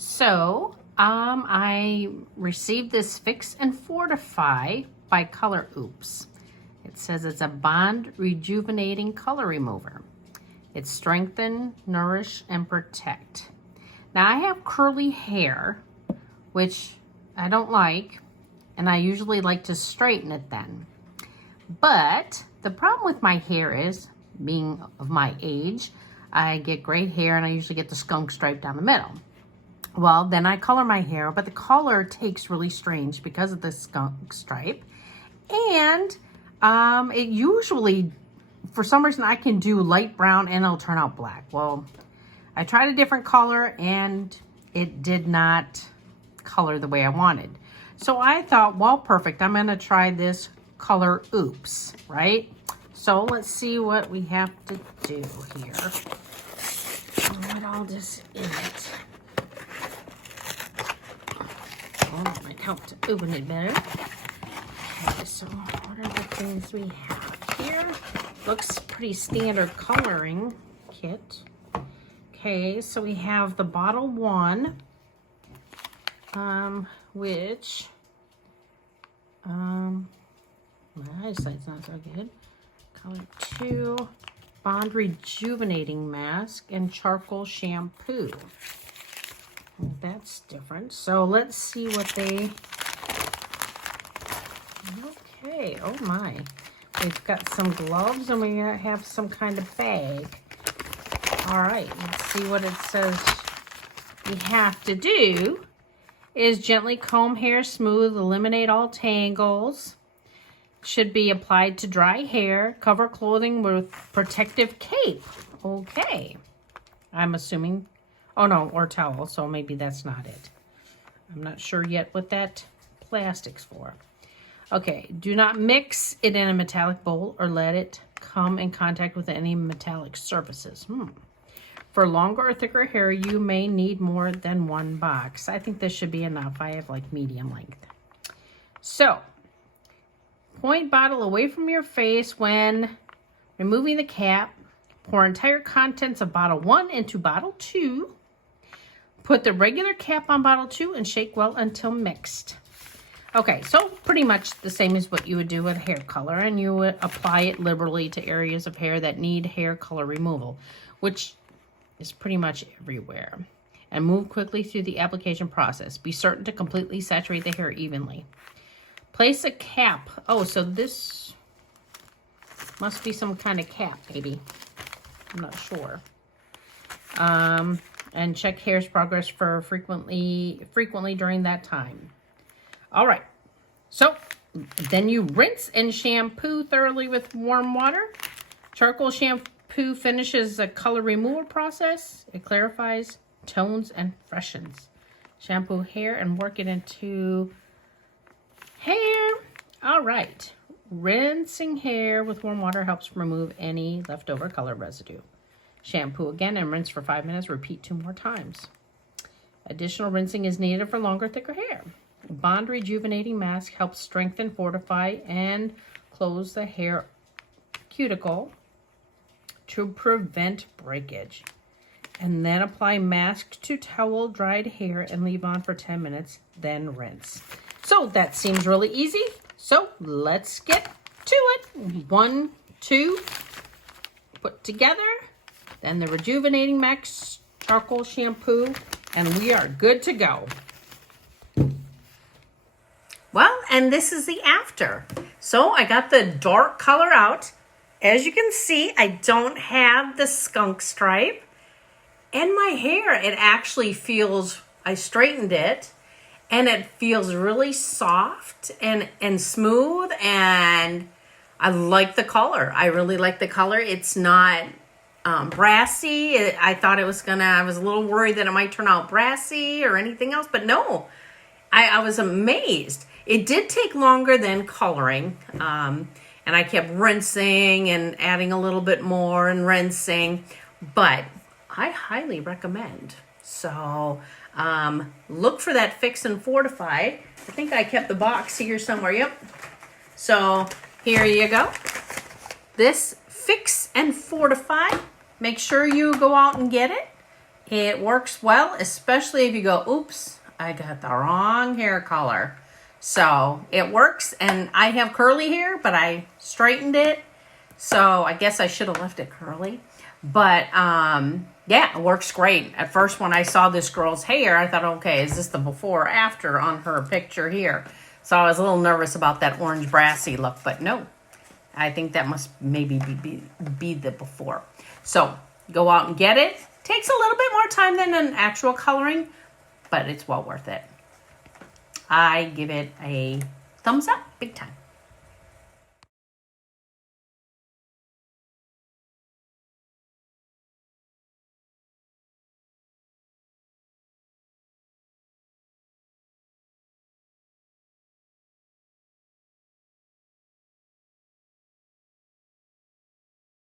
So, I received this Fix and Fortify by Color Oops. It says it's a bond rejuvenating color remover. It's strengthen, nourish, and protect. Now I have curly hair, which I don't like, and I usually like to straighten it then. But the problem with my hair is, being of my age, I get gray hair and I usually get the skunk stripe down the middle. Well, then I color my hair, but the color takes really strange because of the skunk stripe. And it usually, for some reason, I can do light brown and it'll turn out black. Well, I tried a different color and it did not color the way I wanted. So I thought, well, perfect. I'm going to try this Color Oops, right? So let's see what we have to do here. What all this in it. Oh, that might help to open it better. Okay, so what are the things we have here? Looks pretty standard coloring kit. Okay, so we have the bottle 1, which, my eyesight's not so good. Color 2, Bond Rejuvenating Mask, and Charcoal Shampoo. That's different. So let's see what they... Okay, oh my. We've got some gloves and we have some kind of bag. All right, let's see what it says we have to do is gently comb hair smooth, eliminate all tangles. Should be applied to dry hair. Cover clothing with protective cape. Okay. I'm assuming... Oh no, or towel, so maybe that's not it. I'm not sure yet what that plastic's for. Okay, do not mix it in a metallic bowl or let it come in contact with any metallic surfaces. For longer or thicker hair, you may need more than 1 box. I think this should be enough. I have like medium length. So, point bottle away from your face when removing the cap. Pour entire contents of bottle 1 into bottle 2. Put the regular cap on bottle 2 and shake well until mixed. Okay, so pretty much the same as what you would do with hair color, and you would apply it liberally to areas of hair that need hair color removal, which is pretty much everywhere. And move quickly through the application process. Be certain to completely saturate the hair evenly. Place a cap. Oh, so this must be some kind of cap, maybe. I'm not sure. And check hair's progress for frequently during that time. All right. So then you rinse and shampoo thoroughly with warm water. Charcoal shampoo finishes the color removal process. It clarifies, tones, and freshens. Shampoo hair and work it into hair. All right. Rinsing hair with warm water helps remove any leftover color residue. Shampoo again and rinse for 5 minutes. Repeat 2 more times. Additional rinsing is needed for longer, thicker hair. Bond Rejuvenating Mask helps strengthen, fortify, and close the hair cuticle to prevent breakage. And then apply mask to towel dried hair and leave on for 10 minutes, then rinse. So that seems really easy. So let's get to it. 1, 2, put together. Then the Rejuvenating Max Charcoal Shampoo, and we are good to go. Well, and this is the after. So I got the dark color out. As you can see, I don't have the skunk stripe. And my hair, it actually feels, I straightened it, and it feels really soft and smooth, and I like the color. I really like the color. It's not brassy. I thought it was I was a little worried that it might turn out brassy or anything else, but no, I was amazed. It did take longer than coloring, and I kept rinsing and adding a little bit more and rinsing, but I highly recommend. So look for that Fix and Fortify. I think I kept the box here somewhere. Yep. So here you go. This Fix and Fortify. Make sure you go out and get it. It works well, especially if you go, oops, I got the wrong hair color. So it works, and I have curly hair, but I straightened it. So I guess I should have left it curly. But yeah, it works great. At first, when I saw this girl's hair, I thought, okay, is this the before or after on her picture here? So I was a little nervous about that orange brassy look, but no. I think that must maybe be the before. So go out and get it. Takes a little bit more time than an actual coloring, but it's well worth it. I give it a thumbs up, big time.